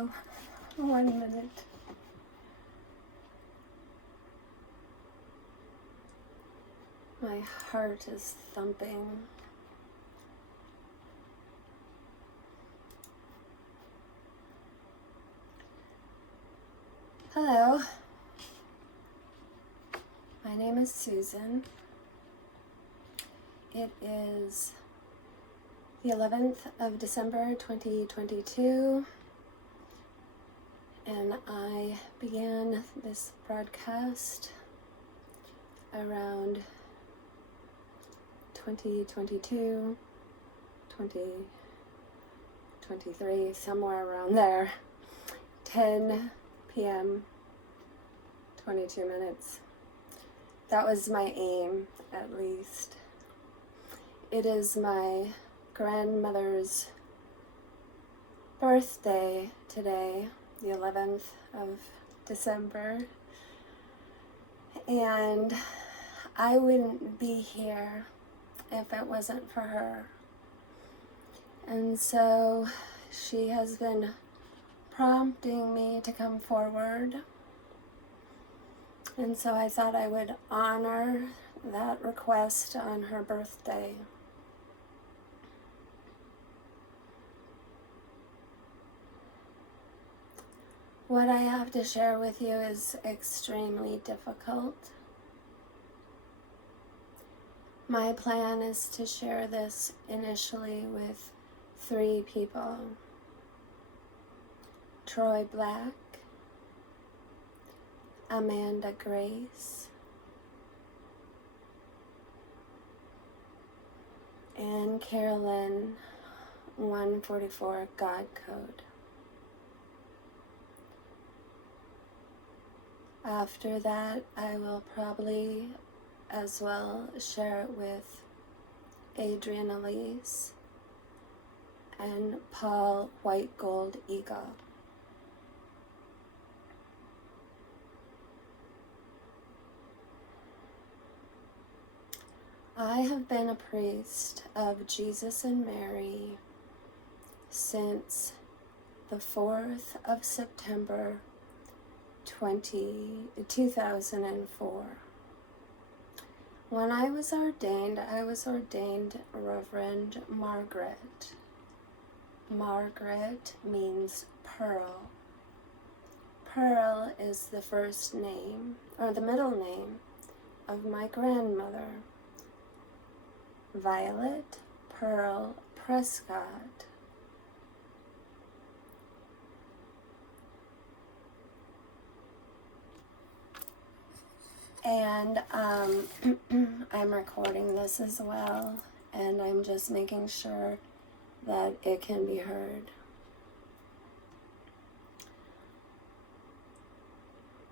Hello. 1 minute. My heart is thumping. Hello. My name is Susan. It is the 11th of December 2022, and I began this broadcast around 2022, 2023, somewhere around there, 10 p.m., 22 minutes. That was my aim, at least. It is my grandmother's birthday today, the 11th of December, and I wouldn't be here if it wasn't for her. And so she has been prompting me to come forward, and so I thought I would honor that request on her birthday. What I have to share with you is extremely difficult. My plan is to share this initially with 3 people: Troy Black, Amanda Grace, and Carolyn 144 God Code. After that, I will probably as well share it with Adrian Elise and Paul White Gold Eagle. I have been a priest of Jesus and Mary since the 4th of September 2004. When I was ordained Reverend Margaret. Margaret means pearl. Pearl is the first name, or the middle name, of my grandmother, Violet Pearl Prescott. And I'm recording this as well, and I'm just making sure that it can be heard.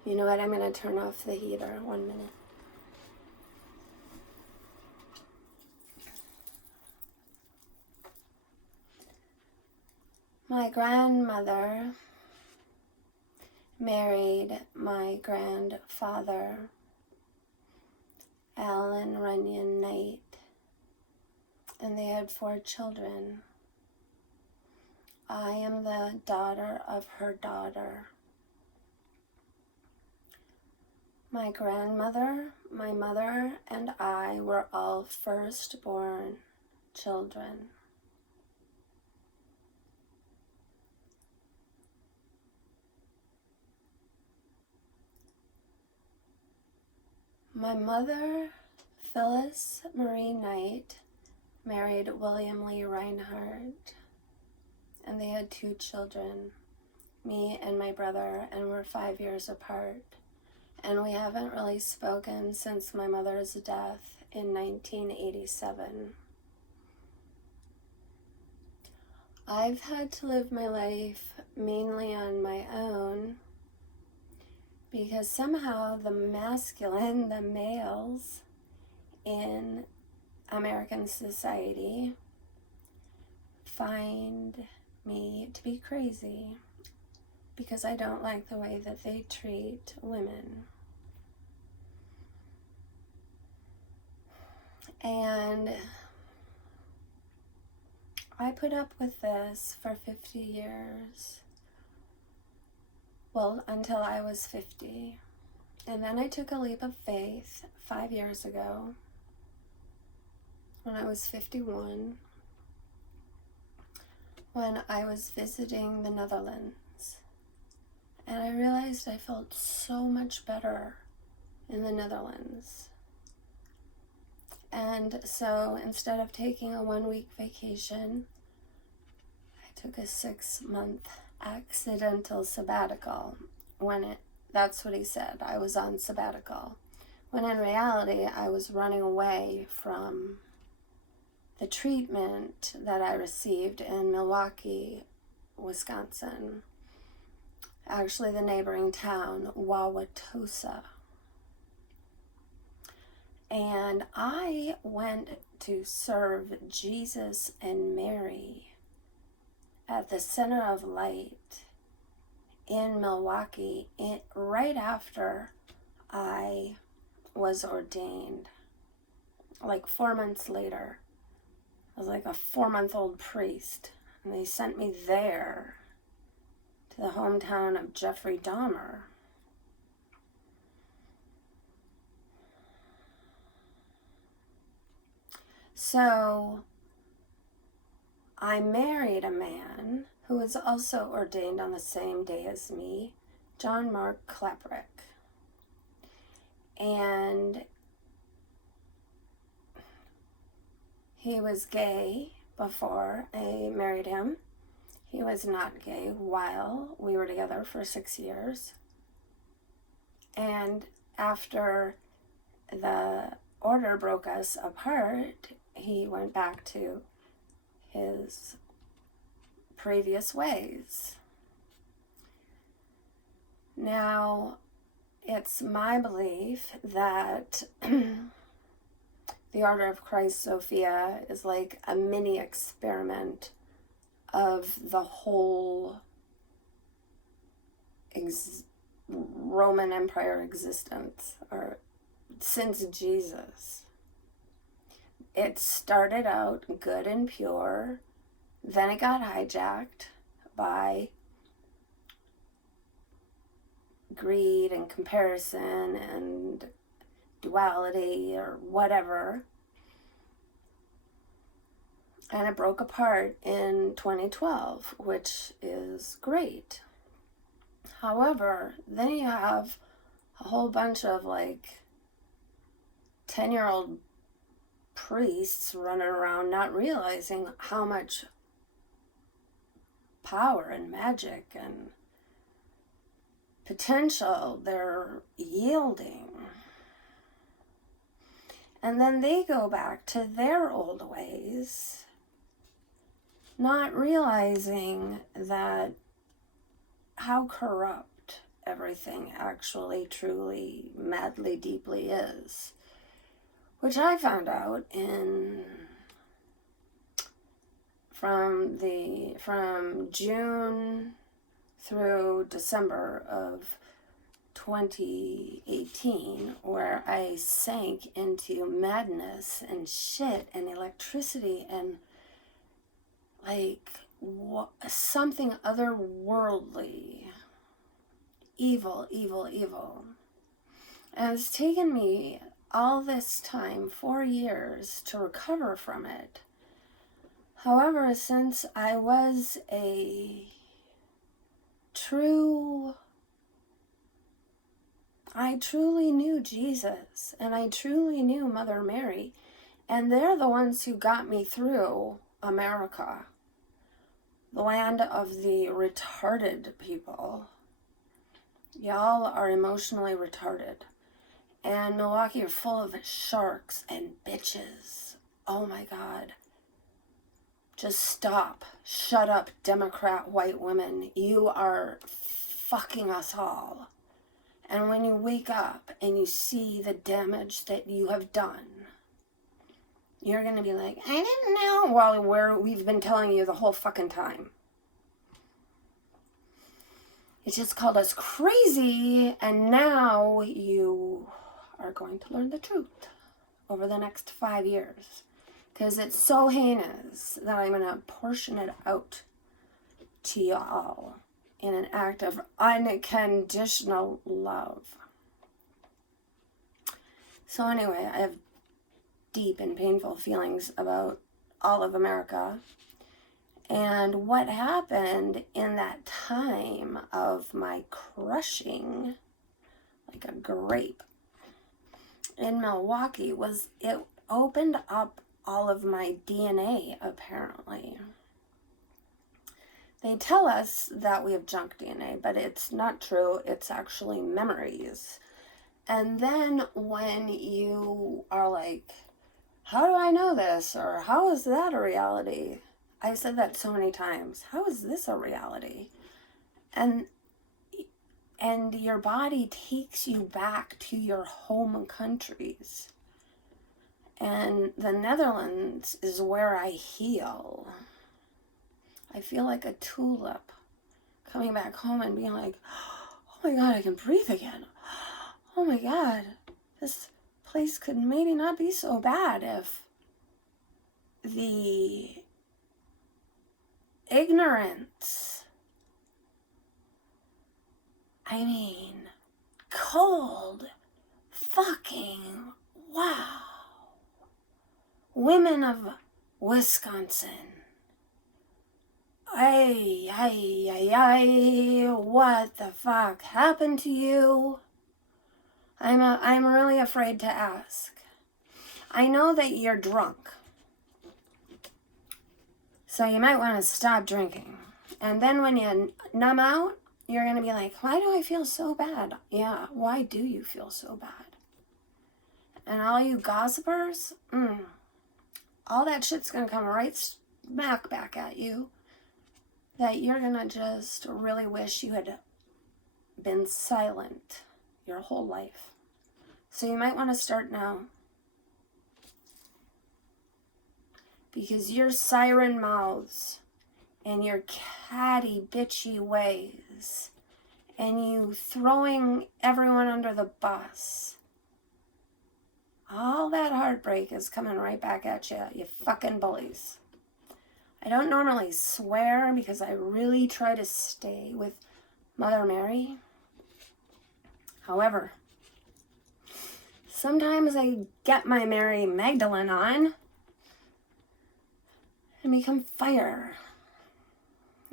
You know what? I'm going to turn off the heater. 1 minute. My grandmother married my grandfather, Alan Runyon Knight, and they had 4 children. I am the daughter of her daughter. My grandmother, my mother, and I were all firstborn children. My mother, Phyllis Marie Knight, married William Lee Reinhardt, and they had 2 children, me and my brother, and we're 5 years apart. And we haven't really spoken since my mother's death in 1987. I've had to live my life mainly on my own because somehow the masculine, the males in American society, find me to be crazy because I don't like the way that they treat women. And I put up with this for 50 years. Well, until I was 50. And then I took a leap of faith 5 years ago when I was 51, when I was visiting the Netherlands. And I realized I felt so much better in the Netherlands. And so instead of taking a 1-week vacation, I took a 6-month accidental sabbatical. That's what he said, I was on sabbatical. When in reality, I was running away from the treatment that I received in Milwaukee, Wisconsin. Actually, the neighboring town, Wauwatosa. And I went to serve Jesus and Mary at the Center of Light in Milwaukee right after I was ordained. Like 4 months later. I was like a 4-month-old priest. And they sent me there to the hometown of Jeffrey Dahmer. So I married a man who was also ordained on the same day as me, John Mark Klaprick. And he was gay before I married him. He was not gay while we were together for 6 years. And after the order broke us apart, he went back to his previous ways. Now, it's my belief that the Order of Christ Sophia is like a mini experiment of the whole Roman Empire existence, or since Jesus. It started out good and pure, then it got hijacked by greed and comparison and duality or whatever. And it broke apart in 2012, which is great. However, then you have a whole bunch of like 10-year-old priests running around not realizing how much power and magic and potential they're yielding. And then they go back to their old ways, not realizing that how corrupt everything actually, truly, madly, deeply is. Which I found out from June through December of 2018, where I sank into madness and shit and electricity and like something otherworldly. Evil. And it's taken me all this time, 4 years, to recover from it. However, since I was I truly knew Jesus, and I truly knew Mother Mary, and they're the ones who got me through America, the land of the retarded people. Y'all are emotionally retarded. And Milwaukee are full of sharks and bitches. Oh my God. Just stop. Shut up, Democrat white women. You are fucking us all. And when you wake up and you see the damage that you have done, you're going to be like, I didn't know. Well, we've been telling you the whole fucking time. It just called us crazy, and now you are going to learn the truth over the next 5 years. Because it's so heinous that I'm going to portion it out to y'all. in an act of unconditional love. So anyway, I have deep and painful feelings about all of America. And what happened in that time of my crushing like a grape in Milwaukee was it opened up all of my DNA, apparently. They tell us that we have junk DNA, but it's not true. It's actually memories. And then when you are like, how do I know this? Or how is that a reality? I said that so many times. How is this a reality? And your body takes you back to your home countries. And the Netherlands is where I heal. I feel like a tulip coming back home and being like, oh my God, I can breathe again. Oh my God, this place could maybe not be so bad if the ignorance, I mean, cold fucking wow. Women of Wisconsin. What the fuck happened to you? I'm really afraid to ask. I know that you're drunk, so you might want to stop drinking. And then when you numb out, you're going to be like, why do I feel so bad? Yeah, why do you feel so bad? And all you gossipers, all that shit's going to come right smack back at you, that you're going to just really wish you had been silent your whole life. So you might want to start now. Because your siren mouths and your catty, bitchy ways and you throwing everyone under the bus, all that heartbreak is coming right back at you, you fucking bullies. I don't normally swear because I really try to stay with Mother Mary. However, sometimes I get my Mary Magdalene on and become fire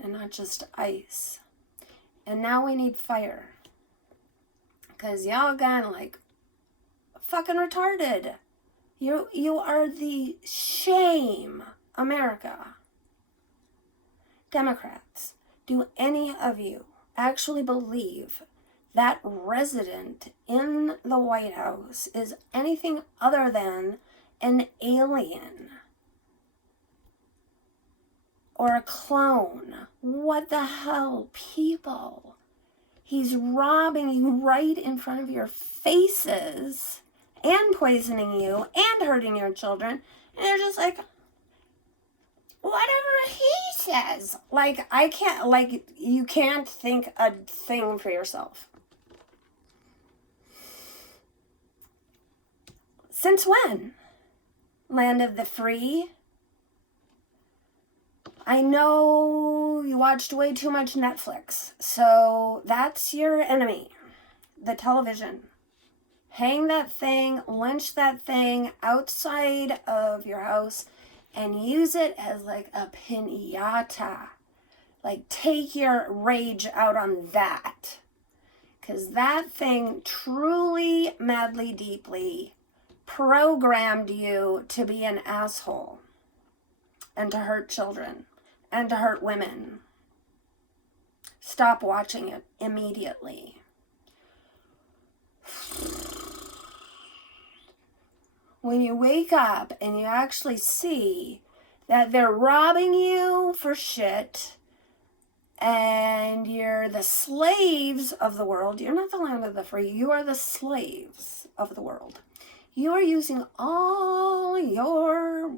and not just ice. And now we need fire because y'all gone like fucking retarded. You are the shame, America. Democrats, do any of you actually believe that resident in the White House is anything other than an alien or a clone? What the hell, people? He's robbing you right in front of your faces and poisoning you and hurting your children. And you're just like, whatever he says. Like, I can't, like, you can't think a thing for yourself. Since when? Land of the free? I know you watched way too much Netflix, so that's your enemy, the television. Hang that thing, lynch that thing outside of your house, and use it as like a piñata. Like, take your rage out on that. Because that thing truly, madly, deeply programmed you to be an asshole and to hurt children and to hurt women. Stop watching it immediately. When you wake up and you actually see that they're robbing you for shit and you're the slaves of the world, you're not the land of the free, you are the slaves of the world. You are using all your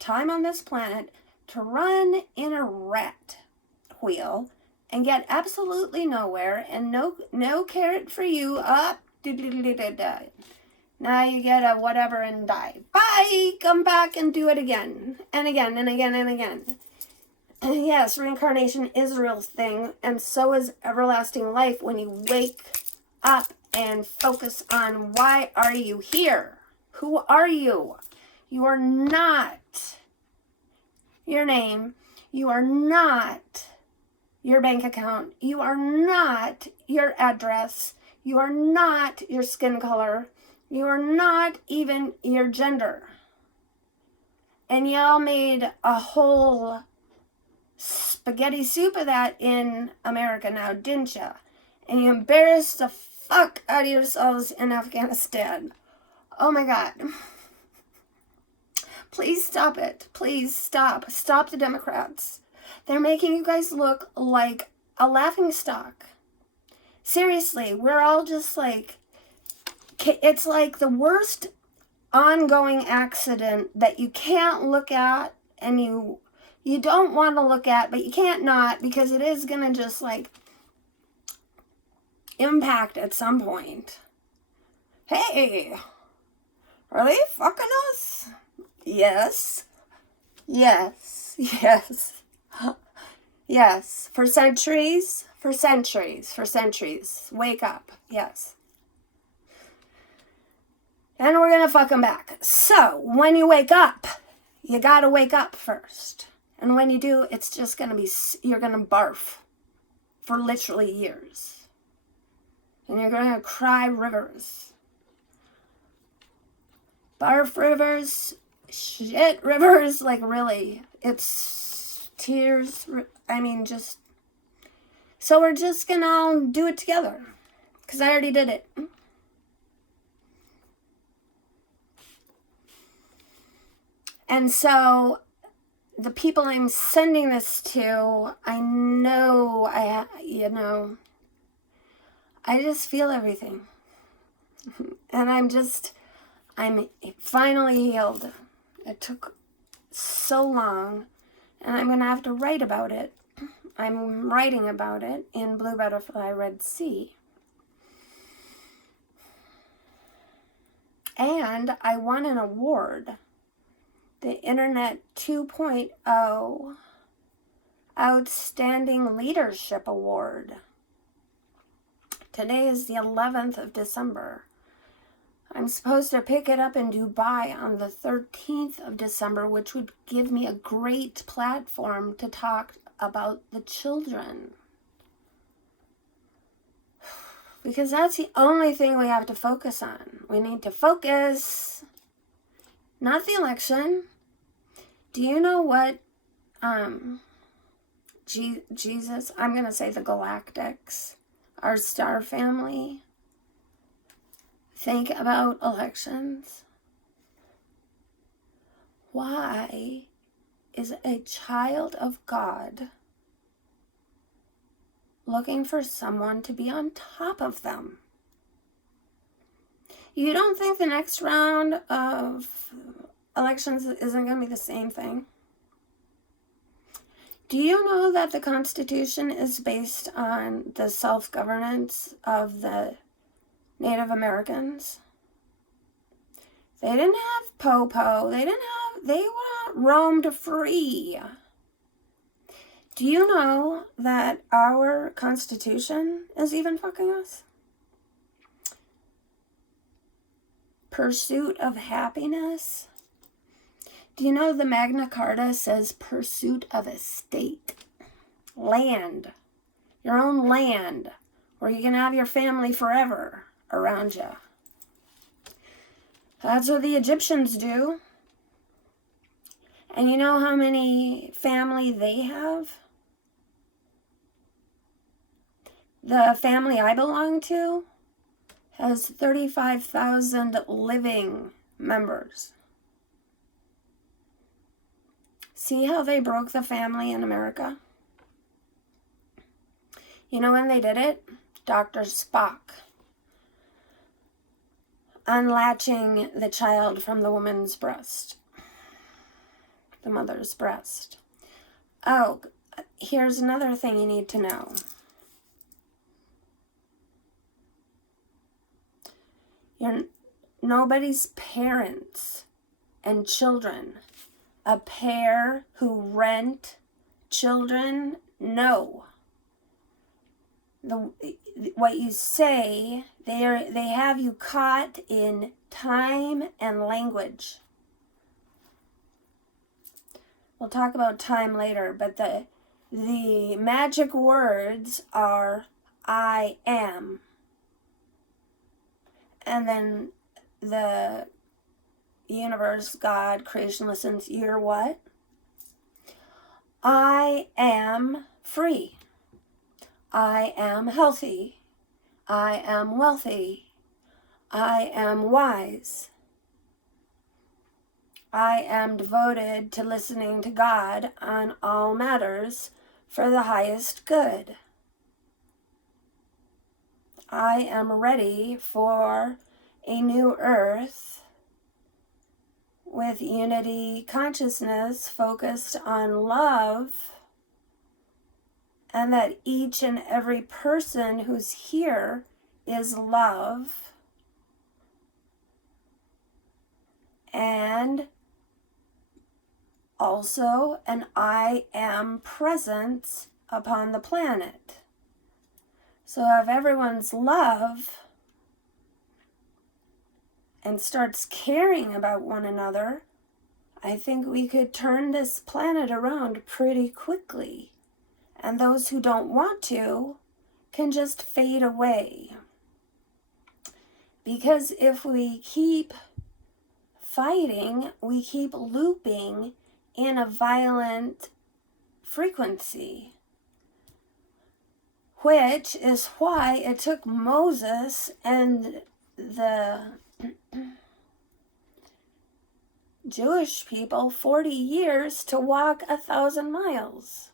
time on this planet to run in a rat wheel and get absolutely nowhere, and no carrot for you. Up, now you get a whatever and die. Bye. Come back and do it again and again and again and again. Yes, reincarnation is a real thing, and so is everlasting life when you wake up and focus on why are you here? Who are you? You are not your name. You are not your bank account. You are not your address. You are not your skin color. You are not even your gender. And y'all made a whole spaghetti soup of that in America now, didn't you? And you embarrassed the fuck out of yourselves in Afghanistan. Oh my God. Please stop it. Please stop. Stop the Democrats. They're making you guys look like a laughingstock. Seriously, we're all just like, it's like the worst ongoing accident that you can't look at and you don't want to look at, but you can't not, because it is going to just like impact at some point. Hey, are they fucking us? Yes. Yes. Yes. Yes. For centuries. For centuries. For centuries. Wake up. Yes. And we're going to fuck them back. So, when you wake up, you got to wake up first. And when you do, it's just going to be, you're going to barf for literally years. And you're going to cry rivers. Barf rivers, shit rivers, like really. It's tears, I mean, just. So we're just going to all do it together. Because I already did it. And so the people I'm sending this to, I know, I just feel everything. And I'm finally healed. It took so long, and I'm going to have to write about it. I'm writing about it in Blue Butterfly Red Sea. And I won an award. The Internet 2.0 Outstanding Leadership Award. Today is the 11th of December. I'm supposed to pick it up in Dubai on the 13th of December, which would give me a great platform to talk about the children. Because that's the only thing we have to focus on. We need to focus, not the election. Do you know what Jesus, I'm going to say the Galactics, our star family, think about elections? Why is a child of God looking for someone to be on top of them? You don't think the next round of elections isn't going to be the same thing? Do you know that the Constitution is based on the self-governance of the Native Americans? They didn't have Popo. They roamed free. Do you know that our Constitution is even fucking us? Pursuit of happiness. Do you know the Magna Carta says pursuit of estate? Land. Your own land. Where you can have your family forever around you. That's what the Egyptians do. And you know how many family they have? The family I belong to has 35,000 living members. See how they broke the family in America? You know when they did it? Dr. Spock. Unlatching the child from the woman's breast. The mother's breast. Oh, here's another thing you need to know. You're nobody's parents and children. A pair who rent children, no. What you say, they have you caught in time and language. We'll talk about time later, but the magic words are I am. And then the universe, God, creation listens, you're what? I am free. I am healthy. I am wealthy. I am wise. I am devoted to listening to God on all matters for the highest good. I am ready for a new earth with unity consciousness focused on love, and that each and every person who's here is love, and also an I am presence upon the planet. So if everyone's love and starts caring about one another, I think we could turn this planet around pretty quickly. And those who don't want to can just fade away. Because if we keep fighting, we keep looping in a violent frequency, which is why it took Moses and the Jewish people 40 years to walk 1,000 miles.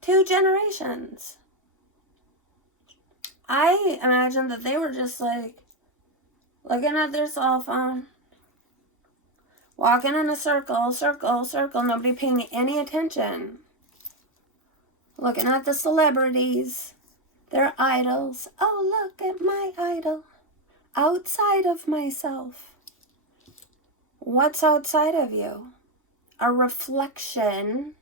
2 generations. I imagine that they were just like looking at their cell phone, walking in a circle, nobody paying any attention. Looking at the celebrities, their idols. Oh, look at my idol. Outside of myself. What's outside of you? A reflection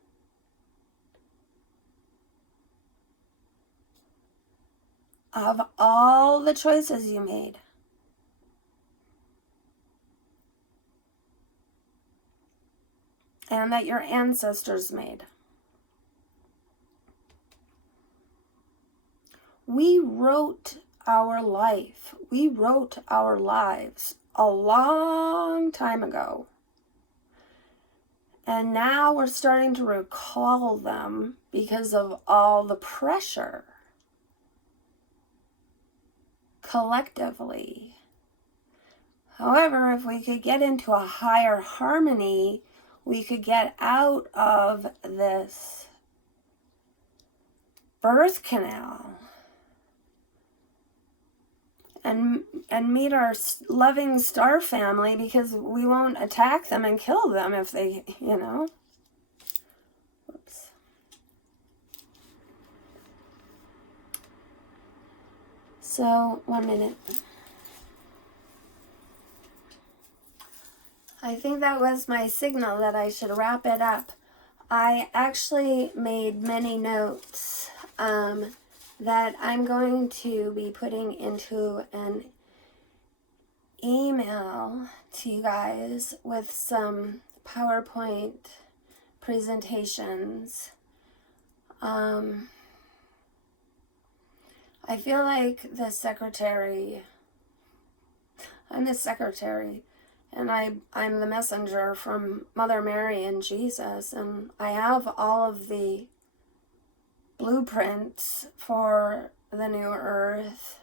of all the choices you made. And that your ancestors made. We wrote our life. We wrote our lives a long time ago. And now we're starting to recall them because of all the pressure. Collectively. However, if we could get into a higher harmony, we could get out of this birth canal and meet our loving star family, because we won't attack them and kill them if they, Whoops. So, 1 minute. I think that was my signal that I should wrap it up. I actually made many notes that I'm going to be putting into an email to you guys with some PowerPoint presentations. I feel like I'm the secretary, and I'm the messenger from Mother Mary and Jesus, and I have all of the blueprints for the new earth,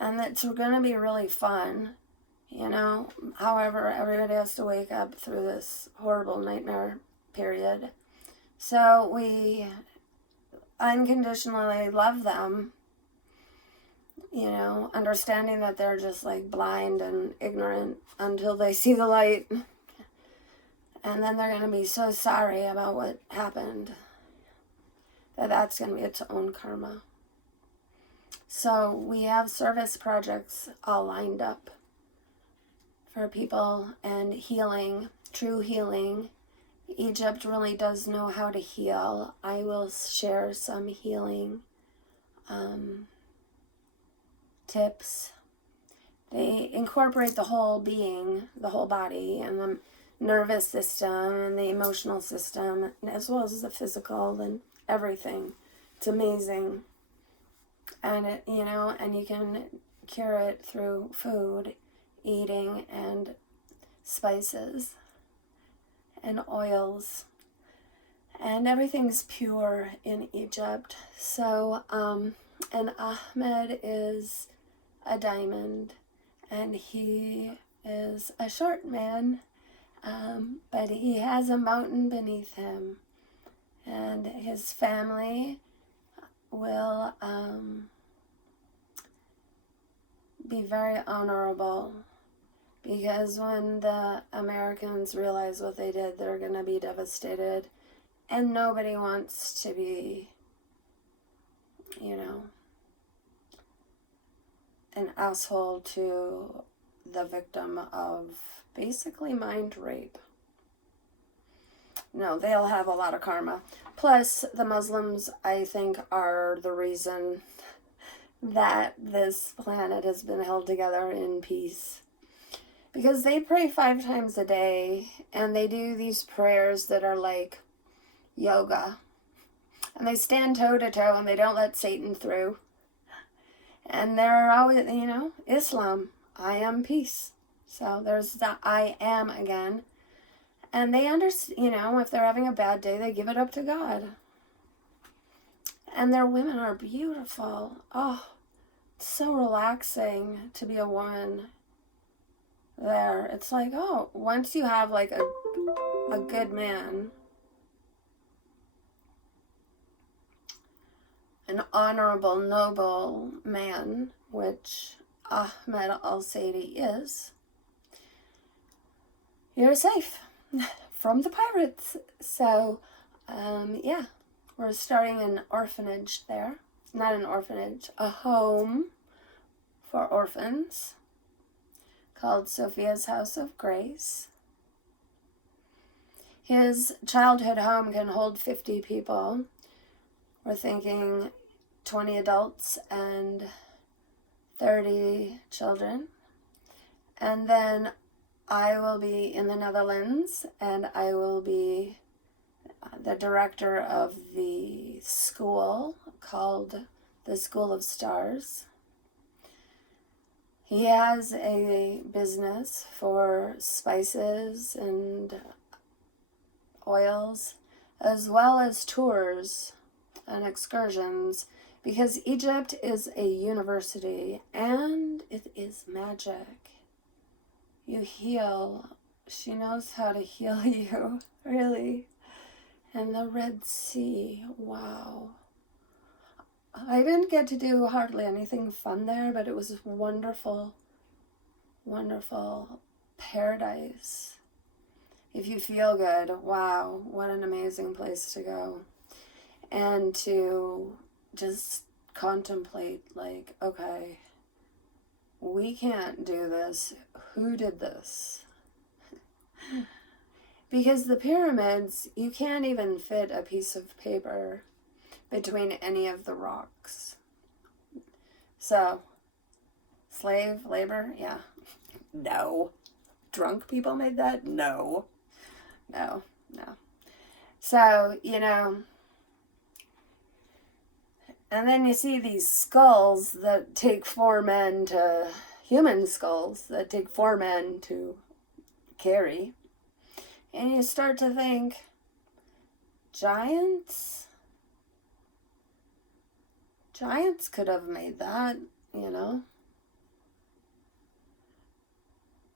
and it's going to be really fun, However, everybody has to wake up through this horrible nightmare period. So we unconditionally love them, understanding that they're just like blind and ignorant until they see the light. And then they're going to be so sorry about what happened that that's going to be its own karma. So we have service projects all lined up for people, and healing, true healing Egypt really does know how to heal. I will share some healing tips. They incorporate the whole being, the whole body, and the nervous system and the emotional system, as well as the physical and everything. It's amazing. And and you can cure it through food, eating, and spices and oils. And everything's pure in Egypt. So, and Ahmed is a diamond, and he is a short man, but he has a mountain beneath him, and his family will be very honorable, because when the Americans realize what they did, they're going to be devastated, and nobody wants to be, an asshole to the victim of basically mind rape. No, they'll have a lot of karma. Plus, the Muslims, I think, are the reason that this planet has been held together in peace. Because they pray 5 times a day, and they do these prayers that are like yoga. And they stand toe to toe, and they don't let Satan through. And they're always, Islam, I am peace. So there's the I am again. And they understand, if they're having a bad day, they give it up to God. And their women are beautiful. Oh, it's so relaxing to be a woman there. It's like, once you have like a good man, an honorable, noble man, which Ahmed Al-Saidi is, you're safe from the pirates. So, we're starting an orphanage there. Not an orphanage, a home for orphans called Sophia's House of Grace. His childhood home can hold 50 people. We're thinking 20 adults and 30 children. And then I will be in the Netherlands, and I will be the director of the school called the School of Stars. He has a business for spices and oils, as well as tours and excursions, because Egypt is a university and it is magic. You heal. She knows how to heal you, really. And the Red Sea, wow. I didn't get to do hardly anything fun there, but it was a wonderful, wonderful paradise. If you feel good, wow, what an amazing place to go. And to just contemplate, like, okay, we can't do this. Who did this? Because the pyramids, you can't even fit a piece of paper between any of the rocks. So, slave labor? Yeah. No. Drunk people made that? No. No. So, and then you see these skulls that take 4 men to, human skulls that take 4 men to carry. And you start to think, giants? Giants could have made that,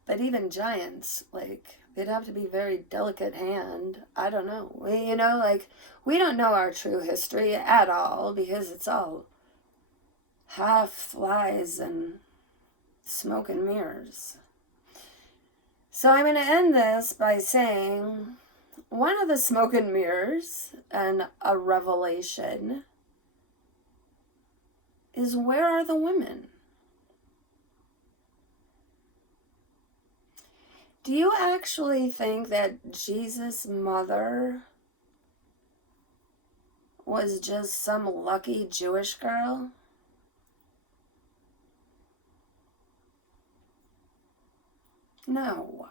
But even giants, they'd have to be very delicate hand. I don't know. We don't know our true history at all, because it's all half lies and smoke and mirrors. So I'm going to end this by saying one of the smoke and mirrors and a revelation is, where are the women? Do you actually think that Jesus' mother was just some lucky Jewish girl? No.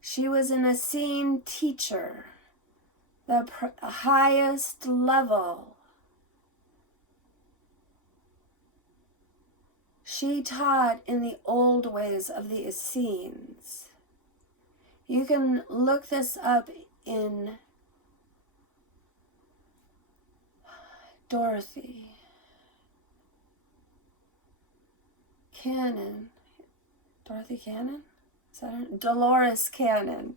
She was an Essene teacher, the highest level. She taught in the old ways of the Essenes. You can look this up in Dorothy Cannon. Dorothy Cannon? Is that her? Dolores Cannon.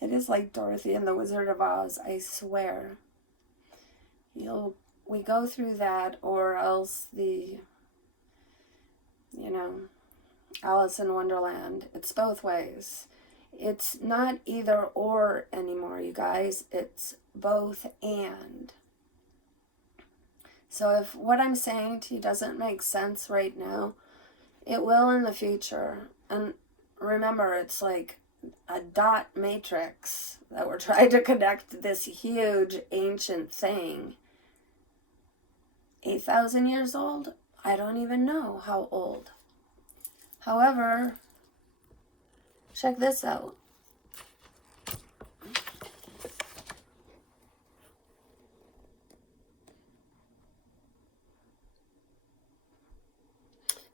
It is like Dorothy and the Wizard of Oz, I swear. We go through that, or else the, Alice in Wonderland. It's both ways. It's not either or anymore, you guys. It's both and. So if what I'm saying to you doesn't make sense right now, it will in the future. And remember, it's like a dot matrix that we're trying to connect this huge ancient thing. 8,000 years old? I don't even know how old. However, check this out.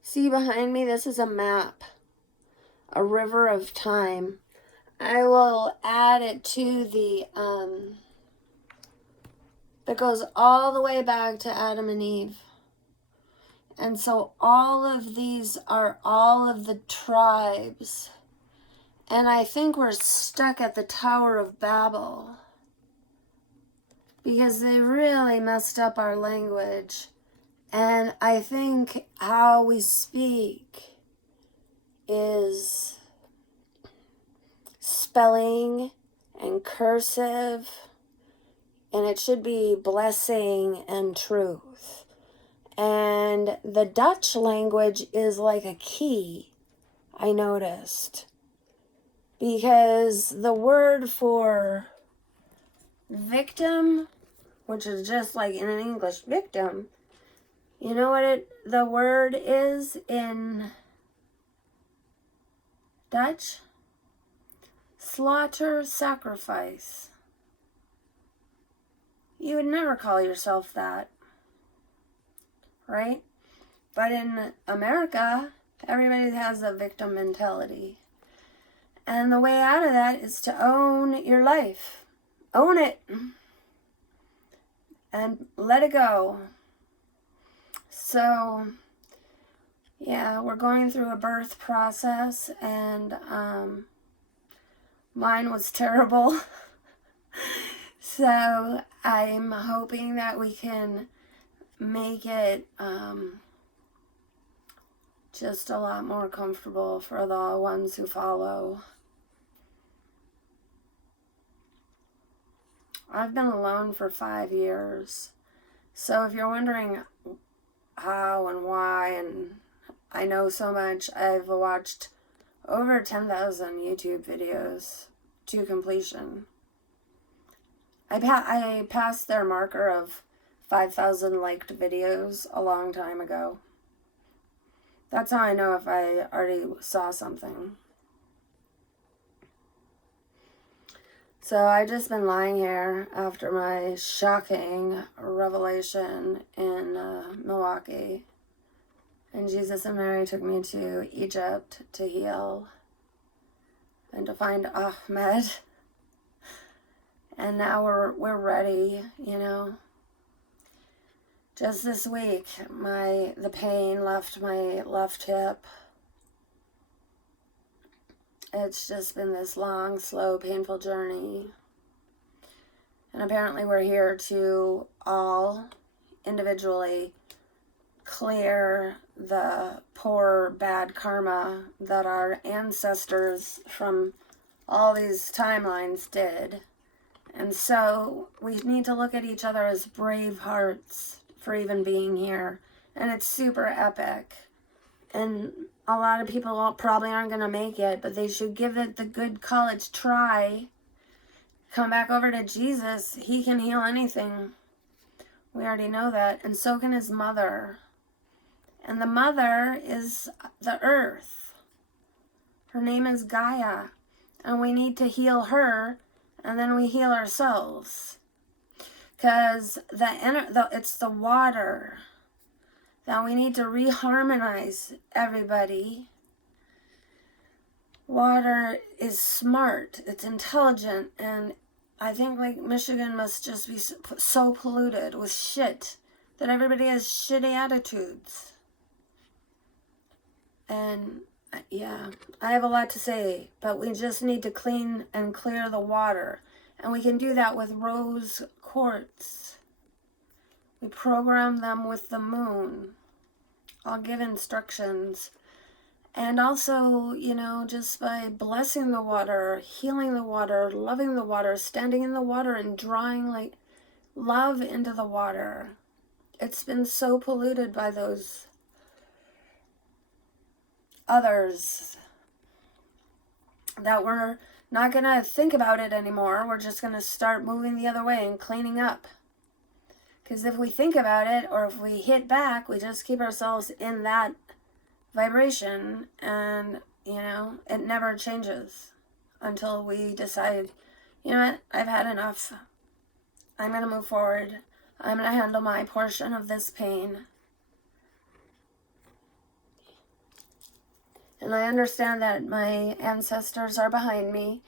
See behind me, this is a map, a river of time. I will add it to the, that goes all the way back to Adam and Eve. And so all of these are all of the tribes. And I think we're stuck at the Tower of Babel because they really messed up our language. And I think how we speak is spelling and cursive, and it should be blessing and truth. And the Dutch language is like a key, I noticed, because the word for victim, which is just like in an English victim, you know what the word is in Dutch? Slaughter, sacrifice. You would never call yourself that, right? But in America, everybody has a victim mentality. And the way out of that is to own your life. Own it. And let it go. So, yeah, we're going through a birth process, and mine was terrible. So I'm hoping that we can make it just a lot more comfortable for the ones who follow. I've been alone for 5 years. So if you're wondering how and why, and I know so much, I've watched over 10,000 YouTube videos to completion. I passed their marker of 5,000 liked videos a long time ago. That's how I know if I already saw something. So I've just been lying here after my shocking revelation in Milwaukee. And Jesus and Mary took me to Egypt to heal and to find Ahmed. And now we're ready, Just this week, the pain left my left hip. It's just been this long, slow, painful journey. And apparently we're here to all individually clear the poor, bad karma that our ancestors from all these timelines did. And so we need to look at each other as brave hearts for even being here. And it's super epic. And a lot of people probably aren't going to make it, but they should give it the good college try. Come back over to Jesus. He can heal anything. We already know that. And so can his mother. And the mother is the earth. Her name is Gaia. And we need to heal her, and then we heal ourselves. Because it's the water that we need to reharmonize everybody. Water is smart, it's intelligent, and I think like Michigan must just be so polluted with shit that everybody has shitty attitudes. And yeah, I have a lot to say, but we just need to clean and clear the water. And we can do that with rose quartz. We program them with the moon. I'll give instructions. And also, you know, just by blessing the water, healing the water, loving the water, standing in the water and drawing like love into the water. It's been so polluted by those others that we're not going to think about it anymore. We're just going to start moving the other way and cleaning up. Because if we think about it, or if we hit back, we just keep ourselves in that vibration, and, you know, it never changes until we decide, you know what, I've had enough. I'm going to move forward. I'm going to handle my portion of this pain. And I understand that my ancestors are behind me,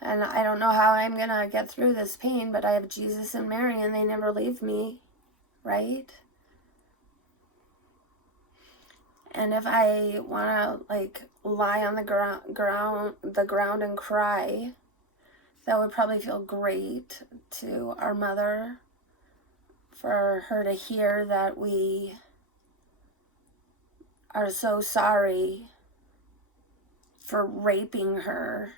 and I don't know how I'm going to get through this pain, but I have Jesus and Mary, and they never leave me, right? And if I want to, like, lie on the ground and cry, that would probably feel great to our mother, for her to hear that we are so sorry for raping her,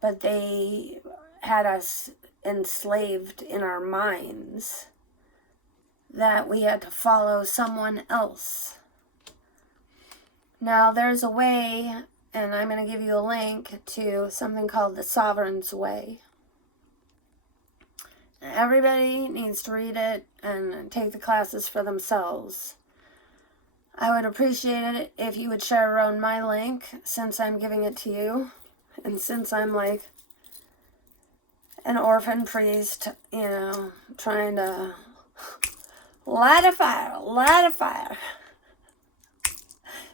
but they had us enslaved in our minds, that we had to follow someone else. Now there's a way, and I'm going to give you a link to something called the Sovereign's Way. Everybody needs to read it and take the classes for themselves. I would appreciate it if you would share around my link, since I'm giving it to you, and since I'm like an orphan priest, you know, trying to light a fire.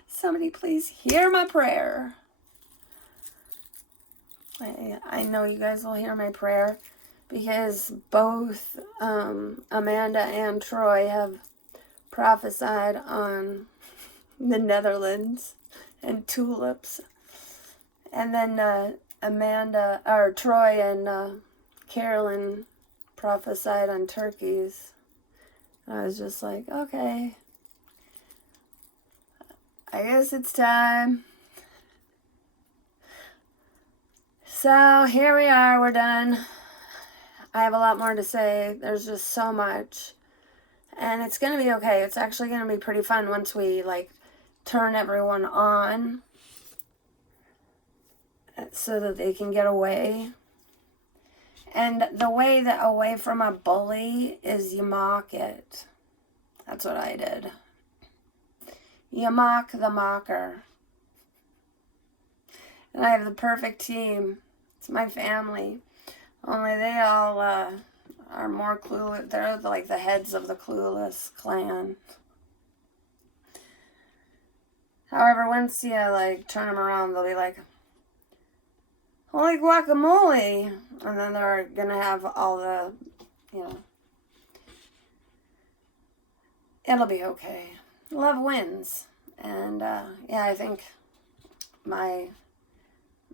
Somebody please hear my prayer. I know you guys will hear my prayer, because both Amanda and Troy have prophesied on the Netherlands and tulips. And then Troy and Carolyn prophesied on turkeys. I was just like, okay, I guess it's time. So here we are, we're done. I have a lot more to say. There's just so much. And it's going to be okay. It's actually going to be pretty fun once we, like, turn everyone on so that they can get away. And the way that away from a bully is you mock it. That's what I did. You mock the mocker. And I have the perfect team. It's my family. Only they all are more clueless. They're like the heads of the clueless clan. However, once you like turn them around, they'll be like, holy guacamole. And then they're going to have all the, you know, it'll be okay. Love wins. And yeah, I think my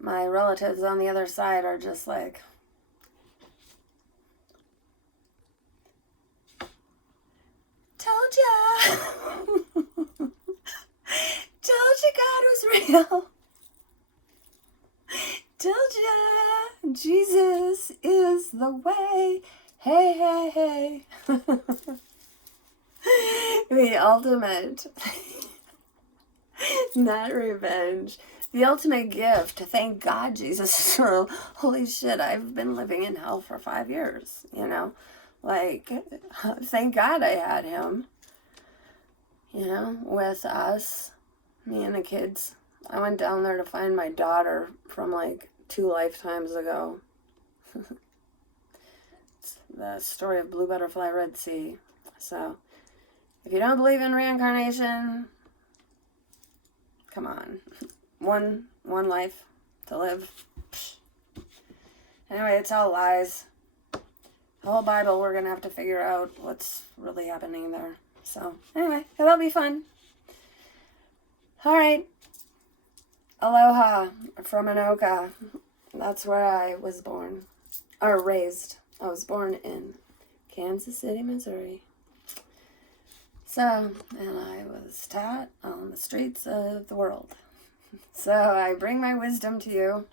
relatives on the other side are just like, told ya. Told you God was real. Told ya Jesus is the way. Hey, hey, hey. The ultimate. Not revenge. The ultimate gift. Thank God Jesus is real. Holy shit, I've been living in hell for 5 years, you know? Like, thank God I had him, you know, with us, me and the kids. I went down there to find my daughter from like 2 lifetimes ago. It's the story of Blue Butterfly Red Sea. So, if you don't believe in reincarnation, come on. One life to live. Psh. Anyway, it's all lies. The whole Bible, we're going to have to figure out what's really happening there. So, anyway, it'll be fun. All right. Aloha from Anoka. That's where I was born. Or raised. I was born in Kansas City, Missouri. So, and I was taught on the streets of the world. So I bring my wisdom to you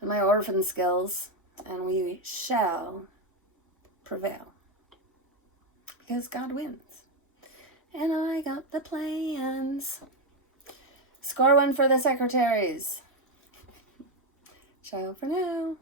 and my orphan skills, and we shall prevail. Because God wins. And I got the plans. Score 1 for the secretaries. Ciao for now.